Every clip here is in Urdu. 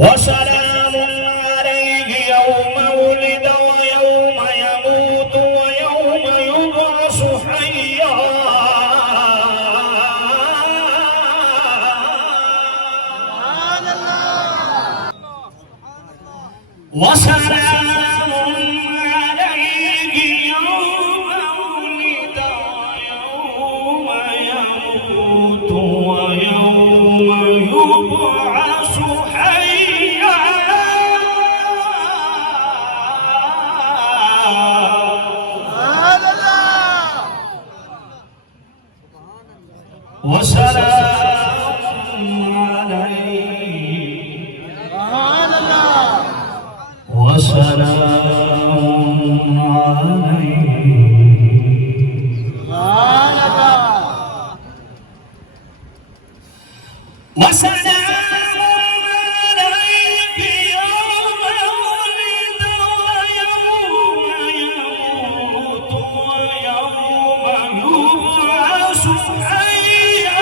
وسلام عليه يوم ولد ويوم يموت ويوم يبعث حيا وسلام عليه يوم ولد ويوم يموت ويوم يبعث حيا وسلام عليه وسلام عليه وسلام عليك يوم ولد ويوم يموت ويوم يبعث حيا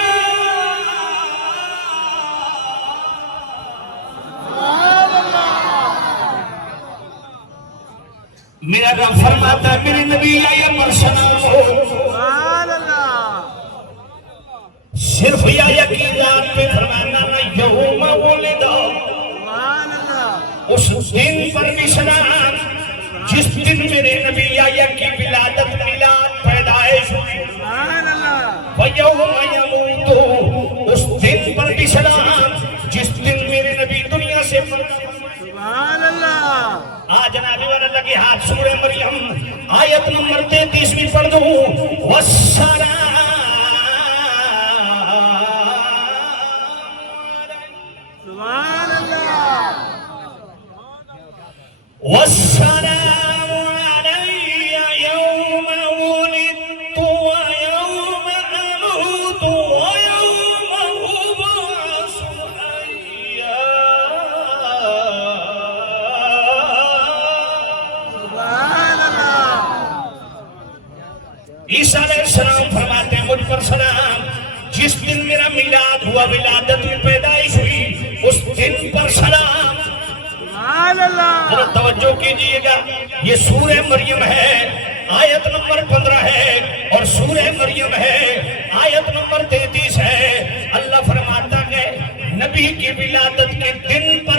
میرا رب فرماتا ہے میرے نبی آئیے پر سلام ہو صرف یا یقین ذات پہ فرمانا نہ یوم ولد اس دن پر بھی سلام جس دن میرے نبی آئیے کی ولادت میلاد پیدائش ہوئی ویوم یموت اس دن پر بھی سلام جس دن میرے نبی دنیا سے آج جناب اللہ کے ہاتھ سورہ مریم آیت نمبر 33 پڑھ دوں والسلام والسلام علی یوم ولدت ویوم اموت ویوم ابعث حیا عیسیٰ علیہ السلام فرماتے ہیں مجھ پر سلام جس دن میرا میلاد ہوا ولادت میں پیدائش ہوئی اس دن پر سلام ذرا توجہ کیجئے گا یہ سورہ مریم ہے آیت نمبر 15 ہے اور سورہ مریم ہے آیت نمبر 33 ہے اللہ فرماتا ہے نبی کی ولادت کے دن پر